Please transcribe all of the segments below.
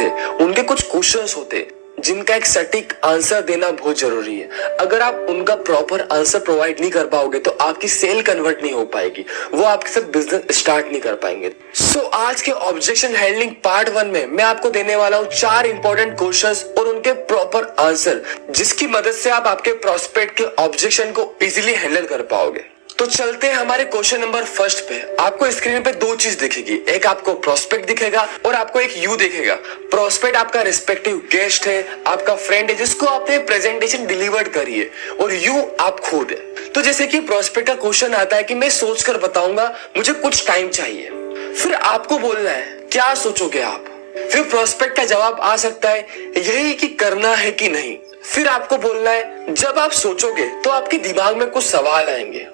होते हैं, उनके कुछ क्वेश्चंस होते हैं जिनका एक सटीक आंसर देना बहुत जरूरी है। अगर आप उनका प्रॉपर आंसर प्रोवाइड नहीं कर पाओगे तो आपकी सेल कन्वर्ट नहीं हो पाएगी, वो आपके साथ बिजनेस स्टार्ट नहीं कर पाएंगे। सो आज के ऑब्जेक्शन हैंडलिंग पार्ट 1 में मैं आपको देने वाला हूँ 4 इंपॉर्टेंट क्वेश्चंस और उनके प्रॉपर आंसर, जिसकी मदद से आप आपके प्रोस्पेक्ट के ऑब्जेक्शन को इजीली हैंडल कर पाओगे। तो चलते हैं हमारे क्वेश्चन नंबर फर्स्ट पे। आपको स्क्रीन पे 2 चीज दिखेगी, एक आपको प्रोस्पेक्ट दिखेगा और आपको एक यू दिखेगा। प्रोस्पेक्ट आपका रिस्पेक्टिव गेस्ट है, आपका फ्रेंड है जिसको आपने प्रेजेंटेशन डिलीवर्ड करी है, और यू आप खुद है। तो जैसे कि प्रोस्पेक्ट का क्वेश्चन आता है कि मैं सोच कर बताऊंगा, मुझे कुछ टाइम चाहिए। फिर आपको बोलना है क्या सोचोगे आप। फिर प्रोस्पेक्ट का जवाब आ सकता है यही कि करना है कि नहीं। फिर आपको बोलना है जब आप सोचोगे तो आपके दिमाग में कुछ सवाल आएंगे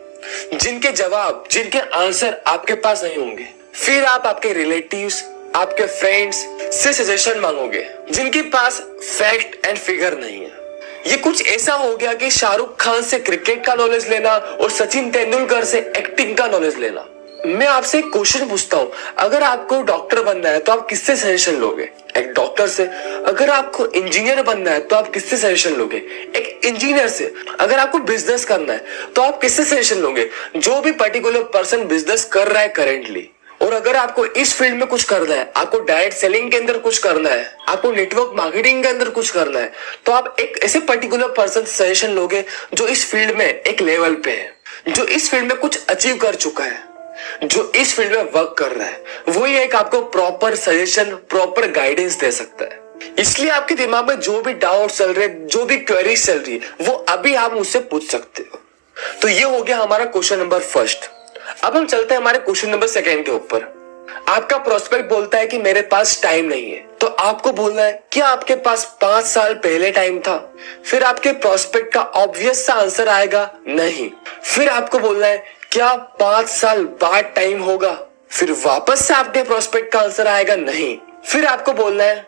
जिनके जवाब, जिनके आंसर आपके पास नहीं होंगे। फिर आप आपके रिलेटिव्स, आपके फ्रेंड्स से सजेशन मांगोगे जिनके पास फैक्ट एंड फिगर नहीं है। ये कुछ ऐसा हो गया कि शाहरुख खान से क्रिकेट का नॉलेज लेना और सचिन तेंदुलकर से एक्टिंग का नॉलेज लेना। मैं आपसे एक क्वेश्चन पूछता हूँ, अगर आपको डॉक्टर बनना है तो आप किससे सजेशन लोगे? एक डॉक्टर से। अगर आपको इंजीनियर बनना है तो आप किससे सजेशन लोगे? एक इंजीनियर से। अगर आपको बिजनेस करना है तो आप किससे सजेशन लोगे? जो भी पर्टिकुलर पर्सन बिजनेस कर रहा है करेंटली। और अगर आपको इस फील्ड में कुछ करना है, आपको डायरेक्ट सेलिंग के अंदर कुछ करना है, आपको नेटवर्क मार्केटिंग के अंदर कुछ करना है, तो आप एक ऐसे पर्टिकुलर पर्सन सजेशन लोगे जो इस फील्ड में एक लेवल पे है, जो इस फील्ड में कुछ अचीव कर चुका है, जो इस फील्ड में वर्क कर रहा है। वही एक आपको प्रॉपर सजेशन, प्रॉपर गाइडेंस दे सकता है। इसलिए आपके दिमाग में जो भी डाउट चल रहे, जो भी क्वेरीज चल रही है, वो अभी आप मुझसे पूछ सकते हो। तो ये हो गया हमारा क्वेश्चन नंबर फर्स्ट। अब हम चलते हैं हमारे क्वेश्चन नंबर सेकेंड के ऊपर। आपका प्रोस्पेक्ट बोलता है कि मेरे पास टाइम नहीं है, तो आपको बोलना है क्या आपके पास 5 साल पहले टाइम था? फिर आपके प्रोस्पेक्ट का ऑब्वियस सा आंसर आएगा नहीं। फिर आपको बोलना है क्या 5 साल बाद टाइम होगा? फिर वापस से आपके प्रोस्पेक्ट का आंसर आएगा नहीं। फिर आपको बोलना है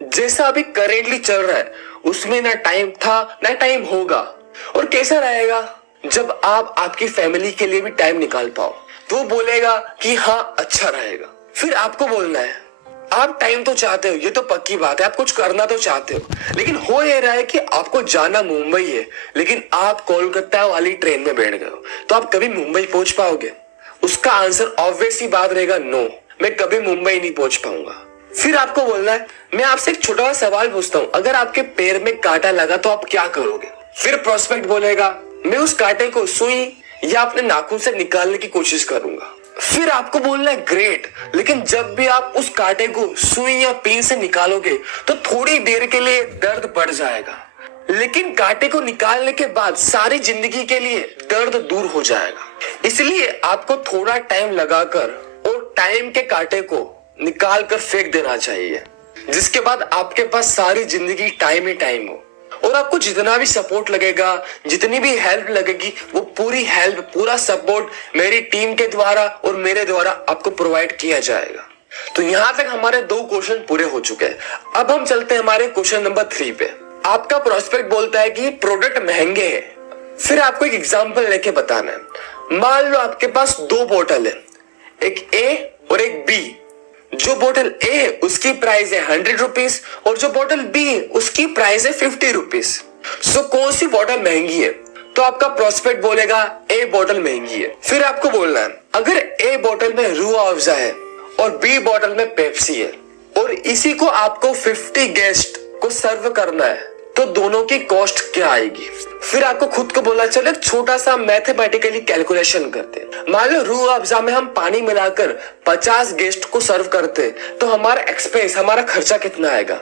जैसा अभी करेंटली चल रहा है उसमें ना टाइम था ना टाइम होगा। और कैसा रहेगा? जब आप आपकी फैमिली के लिए भी टाइम निकाल पाओ तो वो बोलेगा कि हाँ अच्छा रहेगा। फिर आपको बोलना है आप टाइम तो चाहते हो, ये तो पक्की बात है, आप कुछ करना तो चाहते हो, लेकिन हो ये रहा है कि आपको जाना मुंबई है, लेकिन आप कोलकाता वाली ट्रेन में बैठ गए हो, तो आप कभी मुंबई पहुंच पाओगे? उसका आंसर ऑब्वियस ही बात रहेगा नो, मैं कभी मुंबई नहीं पहुंच पाऊंगा। फिर आपको बोलना है मैं आपसे एक छोटा सा सवाल पूछता हूँ, अगर आपके पैर में कांटा लगा तो आप क्या करोगे? फिर प्रोस्पेक्ट बोलेगा मैं उस कांटे को सुई या अपने नाखून से निकालने की कोशिश करूंगा। फिर आपको बोलना है ग्रेट, लेकिन जब भी आप उस कांटे को सुई या पिन से निकालोगे तो थोड़ी देर के लिए दर्द बढ़ जाएगा, लेकिन कांटे को निकालने के बाद सारी जिंदगी के लिए दर्द दूर हो जाएगा। इसलिए आपको थोड़ा टाइम लगाकर और टाइम के कांटे को निकाल कर फेंक देना चाहिए, जिसके बाद आपके पास सारी जिंदगी टाइम ही टाइम हो। और आपको जितना भी सपोर्ट लगेगा, जितनी भी हेल्प लगेगी, वो पूरी हेल्प, पूरा सपोर्ट मेरी टीम के द्वारा और मेरे द्वारा आपको प्रोवाइड किया जाएगा। तो यहाँ तक हमारे 2 क्वेश्चन पूरे हो चुके हैं। अब हम चलते हैं हमारे क्वेश्चन नंबर 3 पे। आपका प्रोस्पेक्ट बोलता है कि प्रोडक्ट महंगे हैं। फिर आपको एक एग्जाम्पल लेके बताना है। मान लो आपके पास 2 बोतल है, एक ए और एक बी। जो बोतल ए है उसकी प्राइस है 100 रुपीज और जो बोतल बी है उसकी प्राइस है 50 रुपीज। सो कौन सी बोतल महंगी है? तो आपका प्रोस्पेक्ट बोलेगा ए बोतल महंगी है। फिर आपको बोलना है अगर ए बोतल में रूह अफ़ज़ा है और बी बोतल में पेप्सी है और इसी को आपको 50 गेस्ट को सर्व करना है, तो दोनों की कॉस्ट क्या आएगी? फिर आपको खुद को बोलना चलो एक छोटा सा मैथमेटिकली कैलकुलेशन करते हैं। मान लो रूह अफ़ज़ा में हम पानी मिलाकर 50 गेस्ट को सर्व करते तो हमारा एक्सपेंस, हमारा खर्चा कितना आएगा?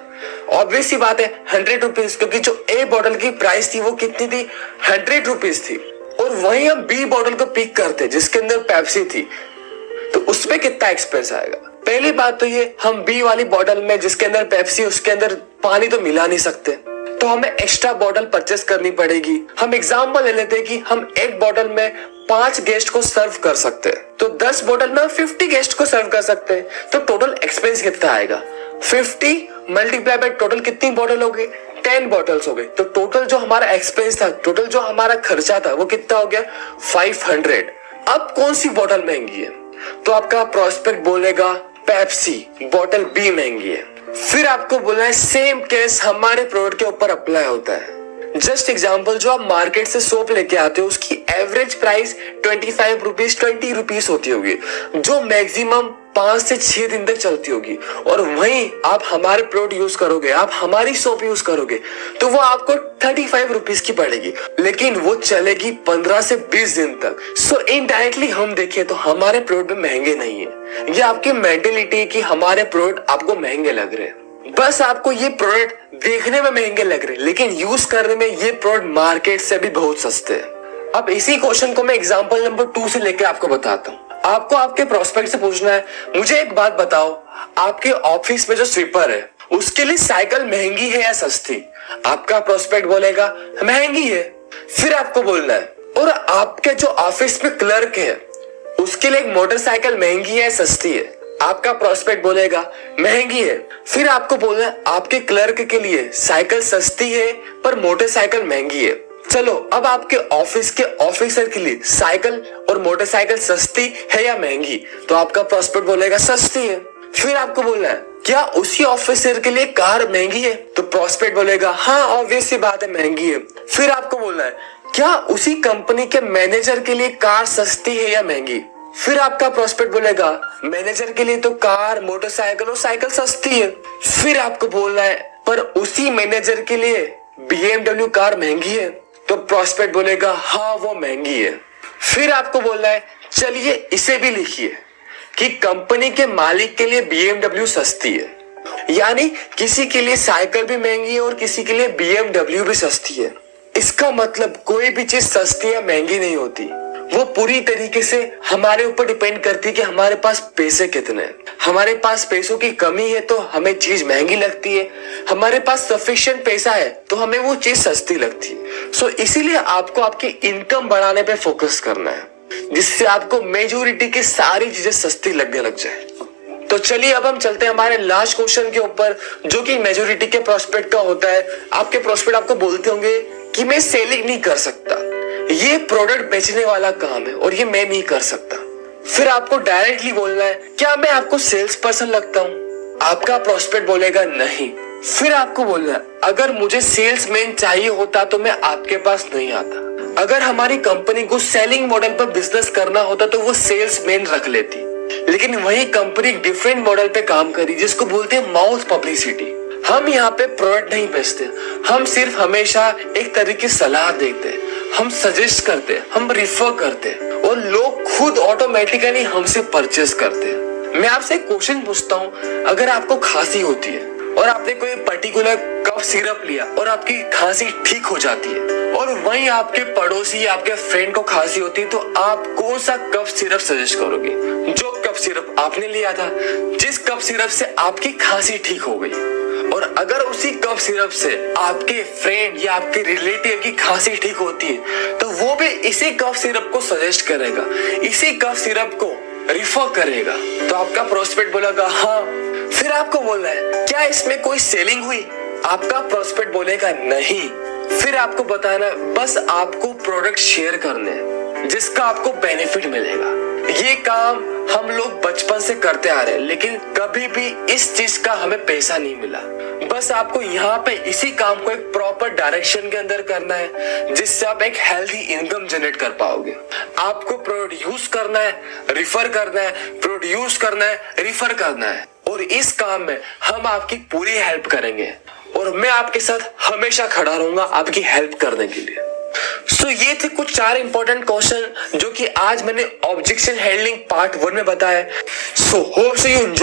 ऑब्वियस सी बात है 100 रुपीज, क्योंकि जो ए बॉटल की प्राइस थी वो कितनी थी? 100 रुपीज थी। और वहीं हम बी बॉटल को पिक करते जिसके अंदर पेप्सी थी, तो उसमें कितना एक्सपेंस आएगा? पहली बात तो ये, हम बी वाली बॉटल में जिसके अंदर पेप्सी, उसके अंदर पानी तो मिला नहीं सकते, तो हमें एक्स्ट्रा बॉटल परचेस करनी पड़ेगी। हम एग्जांपल ले लेते हैं कि हम एक बॉटल में 5 गेस्ट को सर्व कर सकते हैं, तो 10 बॉटल में हम 50 गेस्ट को सर्व कर सकते हैं। तो टोटल एक्सपेंस कितना आएगा? 50 मल्टीप्लाई बाय टोटल कितनी बॉटल हो गई? 10 बॉटल्स हो गई। तो टोटल जो हमारा एक्सपेंस था, टोटल जो हमारा खर्चा था, वो कितना हो गया? 500। अब कौन सी बॉटल महंगी है? तो आपका प्रोस्पेक्ट बोलेगा पेप्सी, बॉटल बी महंगी है। फिर आपको बोलना है सेम केस हमारे प्रोडक्ट के ऊपर अप्लाई होता है। जस्ट एग्जाम्पल, जो आप मार्केट से सोप लेके आते हो उसकी एवरेज प्राइस 25 रुपीज 20 रुपीज होती होगी, जो मैक्सिमम 5 से 6 दिन तक चलती होगी। और वहीं आप हमारे प्रोडक्ट यूज करोगे, आप हमारी सोप यूज करोगे तो वो आपको 35 रुपीज की पड़ेगी, लेकिन वो चलेगी 15 से 20 दिन तक। सो इनडायरेक्टली हम देखें तो हमारे प्रोडक्ट महंगे नहीं है। ये आपकी मेंटेलिटी है कि हमारे प्रोडक्ट आपको महंगे लग रहे हैं। बस आपको ये प्रोडक्ट देखने में महंगे लग रहे हैं, लेकिन यूज करने में ये प्रोडक्ट मार्केट से भी बहुत सस्ते हैं। अब इसी क्वेश्चन को मैं एग्जांपल नंबर 2 से लेकर आपको बताता हूँ। आपको आपके प्रोस्पेक्ट से पूछना है, मुझे एक बात बताओ, आपके ऑफिस में जो स्वीपर है उसके लिए साइकिल महंगी है या सस्ती? आपका प्रोस्पेक्ट बोलेगा महंगी है। फिर आपको बोलना है, और आपके जो ऑफिस में क्लर्क है उसके लिए एक मोटरसाइकिल महंगी है या सस्ती है? आपका प्रोस्पेक्ट बोलेगा महंगी है। फिर आपको बोलना है आपके क्लर्क के लिए साइकिल सस्ती है पर मोटरसाइकिल महंगी है। चलो, अब आपके ऑफिस के ऑफिसर के लिए साइकिल और मोटरसाइकिल सस्ती है या महंगी? तो आपका प्रोस्पेक्ट बोलेगा सस्ती है। फिर आपको बोलना है क्या उसी ऑफिसर के लिए कार महंगी है? तो प्रोस्पेक्ट बोलेगा हाँ, ऑब्वियस सी बात है, महंगी है। फिर आपको बोलना है क्या उसी कंपनी के मैनेजर के लिए कार सस्ती है या महंगी? फिर आपका प्रोस्पेक्ट बोलेगा मैनेजर के लिए तो कार, मोटरसाइकिल और साइकिल सस्ती है। फिर आपको बोलना है पर उसी मैनेजर के लिए BMW कार महंगी है। तो प्रोस्पेक्ट बोलेगा हाँ, वो महंगी है। फिर आपको बोलना है चलिए इसे भी लिखिए कि कंपनी के मालिक के लिए BMW सस्ती है, यानी किसी के लिए साइकिल भी महंगी है और किसी के लिए BMW भी सस्ती है। इसका मतलब कोई भी चीज सस्ती या महंगी नहीं होती, वो पूरी तरीके से हमारे ऊपर डिपेंड करती है कि हमारे पास पैसे कितने हैं। हमारे पास पैसों की कमी है तो हमें चीज महंगी लगती है, हमारे पास सफिशिएंट पैसा है तो हमें वो चीज सस्ती लगती है। सो इसीलिए आपको आपकी इनकम बढ़ाने पे फोकस करना है, जिससे आपको मेजोरिटी की सारी चीजें सस्ती लगने लग जाए। तो चलिए अब हम चलते हैं हमारे लास्ट क्वेश्चन के ऊपर, जो कि मेजोरिटी के प्रोस्पेक्ट का होता है। आपके प्रोस्पेक्ट आपको बोलते होंगे कि मैं सेलिंग नहीं कर सकता, ये प्रोडक्ट बेचने वाला काम है और ये मैं नहीं कर सकता। फिर आपको डायरेक्टली बोलना है क्या मैं आपको सेल्स पर्सन लगता हूँ? आपका प्रोस्पेक्ट बोलेगा नहीं। फिर आपको बोलना है अगर मुझे सेल्समैन चाहिए होता तो मैं आपके पास नहीं आता। अगर हमारी कंपनी को सेलिंग मॉडल पर बिजनेस करना होता तो वो सेल्समैन रख लेती, लेकिन वही कंपनी डिफरेंट मॉडल पे काम करी जिसको बोलते हैं माउथ पब्लिसिटी। हम यहाँ पे प्रोडक्ट नहीं बेचते, हम सिर्फ हमेशा एक तरीके की सलाह देते हैं, हम सजेस्ट करते हैं, हम रिफर करते हैं और लोग खुद ऑटोमेटिकली हमसे परचेस करते हैं। मैं आपसे एक क्वेश्चन पूछता हूँ, अगर आपको खांसी होती है और आपने कोई पर्टिकुलर कफ सिरप लिया और आपकी खांसी ठीक हो जाती है, और वहीं आपके पड़ोसी या आपके फ्रेंड को खांसी होती है, तो आप कौन सा कफ सिरप सजेस्ट करोगे? जो कफ सिरप आपने लिया था, जिस कफ सिरप से आपकी खांसी ठीक हो गई। और अगर उसी कफ सिरप से आपके फ्रेंड या आपके रिलेटिव की खांसी ठीक होती है तो वो भी इसी कफ सिरप को सजेस्ट करेगा, इसी कफ सिरप को रिफर करेगा। तो आपका प्रोस्पेक्ट बोलेगा हाँ। फिर आपको बोलना है क्या इसमें कोई सेलिंग हुई? आपका प्रोस्पेक्ट बोलेगा नहीं। फिर आपको बताना है बस आपको प्रोडक्ट शेयर करने हैं जिसका आपको बेनिफिट मिलेगा। ये काम हम लोग बचपन से करते आ रहे हैं, लेकिन कभी भी इस चीज का हमें पैसा नहीं मिला। बस आपको यहाँ पे इसी काम को एक प्रॉपर डायरेक्शन के अंदर करना है जिससे आप एक हेल्दी इनकम जनरेट कर पाओगे। आपको प्रोडक्ट यूज करना है, रिफर करना है, प्रोडक्ट यूज करना है, रिफर करना है, और इस काम में हम आपकी पूरी हेल्प करेंगे और मैं आपके साथ हमेशा खड़ा रहूंगा आपकी हेल्प करने के लिए। सो ये थे कुछ 4 इंपॉर्टेंट क्वेश्चन जो कि आज मैंने ऑब्जेक्शन हैंडलिंग पार्ट 1 में बताया। So hope so you enjoy.